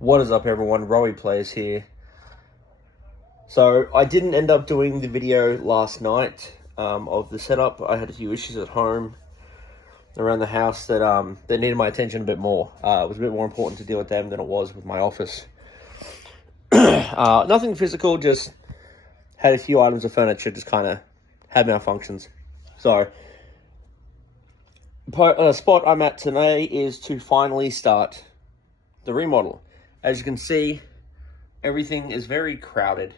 What is up, everyone? Rowie Plays here. So I didn't end up doing the video last night of the setup. I had a few issues at home around the house that needed my attention a bit more. It was a bit more important to deal with them than it was with my office. Nothing physical, just had a few items of furniture just kind of had malfunctions. So spot I'm at today is to finally start the remodel. As you can see, everything is very crowded.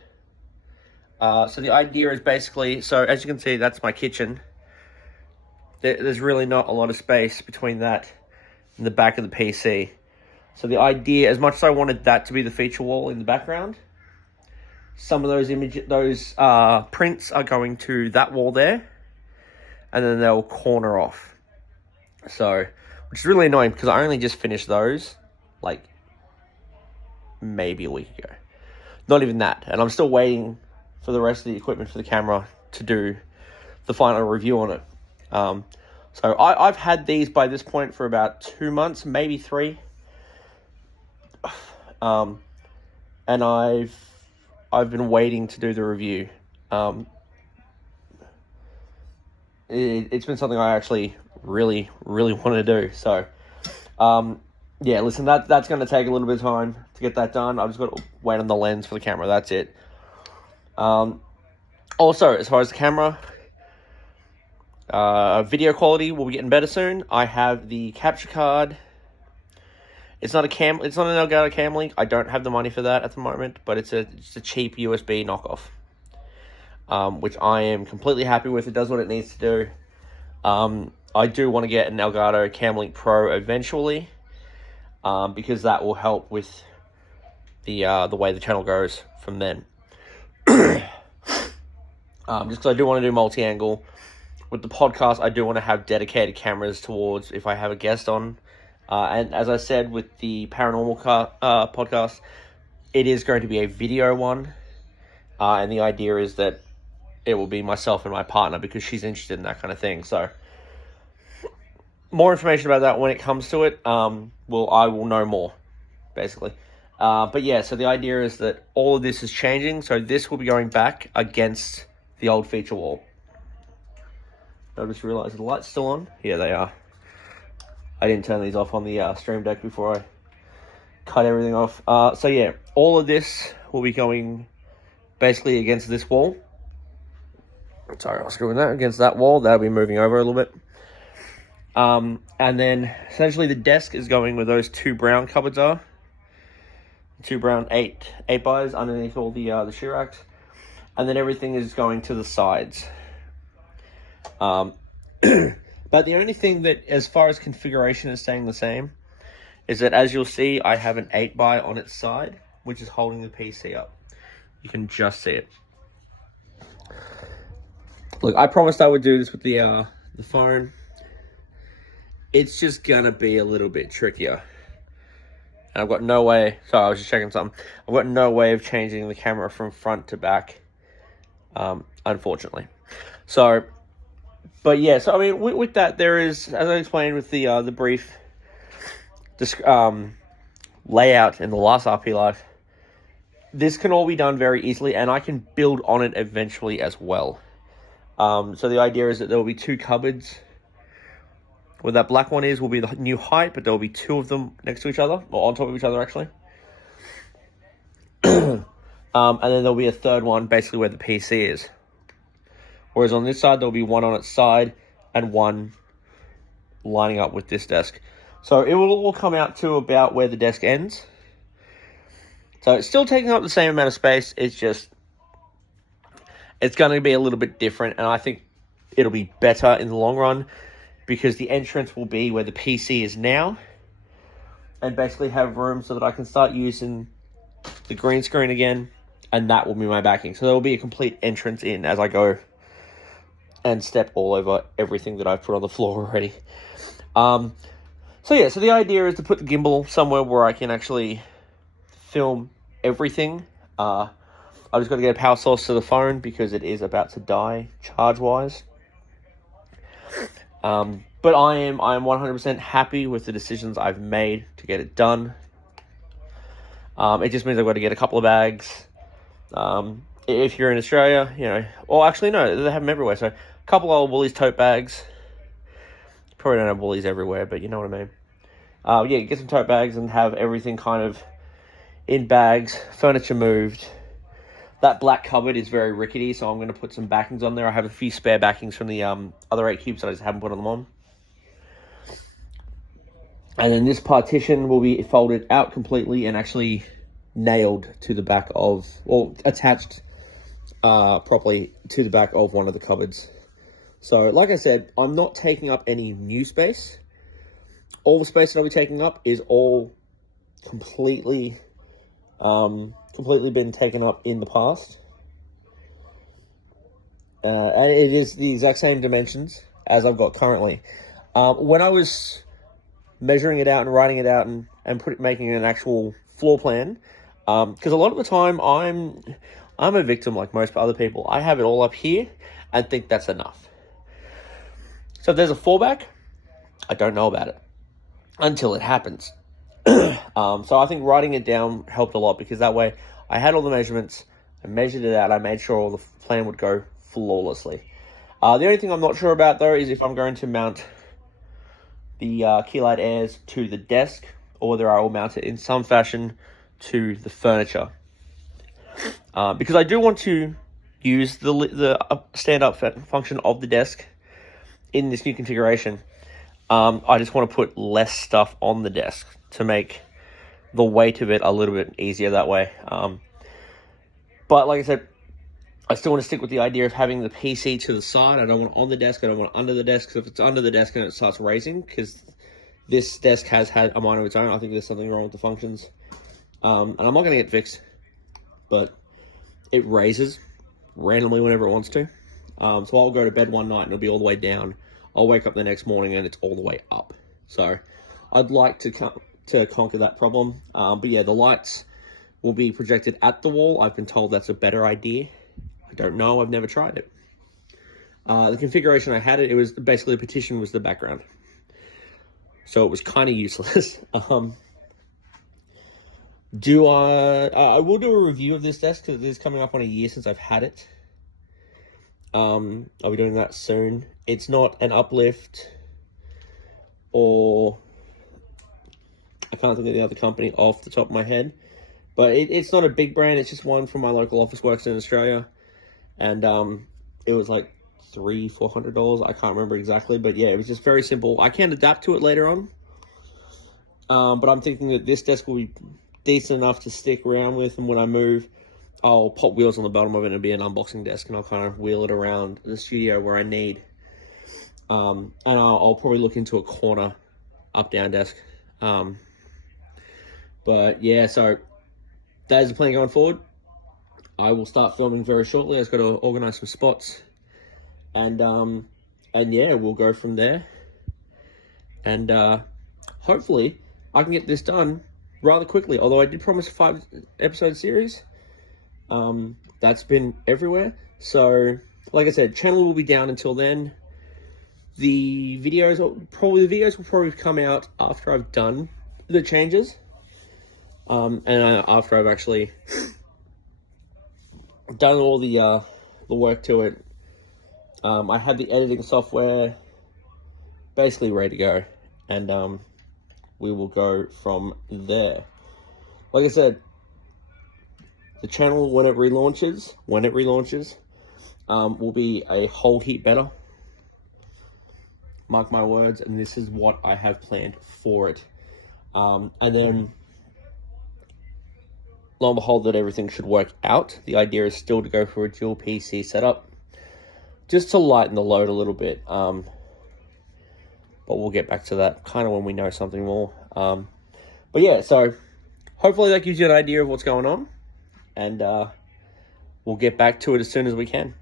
So the idea is basically, as you can see, that's my kitchen. There's really not a lot of space between that and the back of the PC. So the idea, as much as I wanted that to be the feature wall in the background, some of those prints are going to that wall there, and then they'll corner off. So, which is really annoying because I only just finished those, like, maybe a week ago. Not even that. And I'm still waiting for the rest of the equipment for the camera to do the final review on it. So I've had these by this point for about 2 months, maybe 3. And I've been waiting to do the review. It's been something I actually really want to do. So, yeah, listen, that's going to take a little bit of time to get that done. I've just got to wait on the lens for the camera. That's it. Also, as far as the camera, video quality will be getting better soon. I have the capture card. It's not an Elgato Cam Link. I don't have the money for that at the moment, but it's a cheap USB knockoff, which I am completely happy with. It does what it needs to do. I do want to get an Elgato Cam Link Pro eventually, because that will help with the way the channel goes from then. Just because I do want to do multi-angle. With the podcast, I do want to have dedicated cameras towards if I have a guest on. And as I said with the paranormal podcast, it is going to be a video one. And the idea is that it will be myself and my partner because she's interested in that kind of thing. So, more information about that when it comes to it. I will know more, basically. But yeah, so the idea is that all of this is changing. So this will be going back against the old feature wall. I just realized the light's still on. Yeah, they are. I didn't turn these off on the Stream Deck before I cut everything off. So yeah, all of this will be going basically against this wall. Sorry, I was screwing that against that wall. That'll be moving over a little bit. And then essentially the desk is going where those 2 brown cupboards are. 2 brown 8 bys underneath all the shoe racks. And then everything is going to the sides. But the only thing that, as far as configuration, is staying the same is that, as you'll see, I have an 8 by on its side, which is holding the PC up. You can just see it. Look, I promised I would do this with the phone. It's just gonna be a little bit trickier. And I've got no way, sorry, I was just checking something. I've got no way of changing the camera from front to back, unfortunately. So, but yeah, so I mean, with that, there is, as I explained with the brief layout in the last RP Live, this can all be done very easily, and I can build on it eventually as well. So the idea is that there will be 2 cupboards. Where that black one is will be the new height, but there will be 2 of them next to each other, or on top of each other, actually. And then there'll be a 3rd one, basically where the PC is. Whereas on this side, there'll be 1 on its side, and 1 lining up with this desk. So it will all come out to about where the desk ends. So it's still taking up the same amount of space, it's just, it's going to be a little bit different, and I think it'll be better in the long run, because the entrance will be where the PC is now, and basically have room so that I can start using the green screen again, and that will be my backing. So there will be a complete entrance in as I go and step all over everything that I've put on the floor already. So yeah, so the idea is to put the gimbal somewhere where I can actually film everything. I've just got to get a power source to the phone because it is about to die charge-wise. But I am 100% happy with the decisions I've made to get it done. It just means I've got to get a couple of bags. If you're in Australia, you know, or actually no, they have them everywhere. So a couple of Woolies tote bags. Probably don't have Woolies everywhere, but you know what I mean. Yeah, get some tote bags and have everything kind of in bags, furniture moved. That black cupboard is very rickety, so I'm going to put some backings on there. I have a few spare backings from the other 8 cubes that I just haven't put them on. And then this partition will be folded out completely and actually nailed to the back of, or attached properly to the back of one of the cupboards. So, like I said, I'm not taking up any new space. All the space that I'll be taking up is all completely been taken up in the past. And it is the exact same dimensions as I've got currently. When I was measuring it out and writing it out and making an actual floor plan, because a lot of the time I'm a victim like most other people. I have it all up here and think that's enough. So if there's a fallback, I don't know about it until it happens. So I think writing it down helped a lot, because that way I had all the measurements, I measured it out, I made sure all the plan would go flawlessly. The only thing I'm not sure about though is if I'm going to mount the Keylight Airs to the desk, or whether I will mount it in some fashion to the furniture. Because I do want to use the stand-up function of the desk in this new configuration. I just want to put less stuff on the desk to make the weight of it a little bit easier that way. But like I said, I still want to stick with the idea of having the PC to the side. I don't want it on the desk. I don't want it under the desk. Because if it's under the desk and it starts raising, because this desk has had a mind of its own, I think there's something wrong with the functions. And I'm not going to get fixed, but it raises randomly whenever it wants to. So I'll go to bed one night and it'll be all the way down. I'll wake up the next morning and it's all the way up. So I'd like to conquer that problem. But yeah, the lights will be projected at the wall. I've been told that's a better idea. I don't know. I've never tried it. The configuration I had it was basically the petition was the background. So it was kind of useless. I will do a review of this desk because it is coming up on a year since I've had it. I'll be doing that soon. It's not an Uplift, or I can't think of the other company off the top of my head, but it's not a big brand. It's just one from my local Officeworks in Australia, and it was like $300-400. I can't remember exactly, but yeah, it was just very simple. I can adapt to it later on, but I'm thinking that this desk will be decent enough to stick around with, and when I move, I'll pop wheels on the bottom of it and it'll be an unboxing desk, and I'll kind of wheel it around the studio where I need. And I'll probably look into a corner up-down desk. But yeah, so that is the plan going forward. I will start filming very shortly. I've got to organize some spots, and yeah, we'll go from there. And hopefully I can get this done rather quickly. Although I did promise a 5-episode series. That's been everywhere. So, like I said, channel will be down until then. The videos will probably come out after I've done the changes. And after I've actually done all the work to it. I had the editing software basically ready to go, and we will go from there. Like I said, the channel, when it relaunches, will be a whole heap better. Mark my words, and this is what I have planned for it. And then, lo and behold, that everything should work out. The idea is still to go for a dual PC setup, just to lighten the load a little bit. But we'll get back to that kind of when we know something more. But yeah, so hopefully that gives you an idea of what's going on. And we'll get back to it as soon as we can.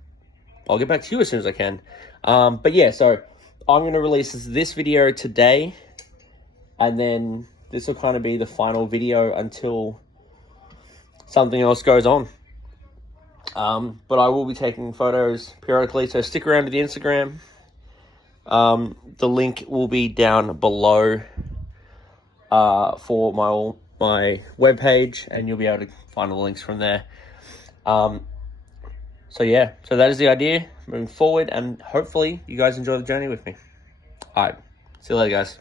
I'll get back to you as soon as I can. But yeah, so I'm going to release this video today. And then this will kind of be the final video until something else goes on. But I will be taking photos periodically, so stick around to the Instagram. The link will be down below for my webpage, and you'll be able to find all the links from there. So that is the idea moving forward, and hopefully you guys enjoy the journey with me. All right, see you later, guys.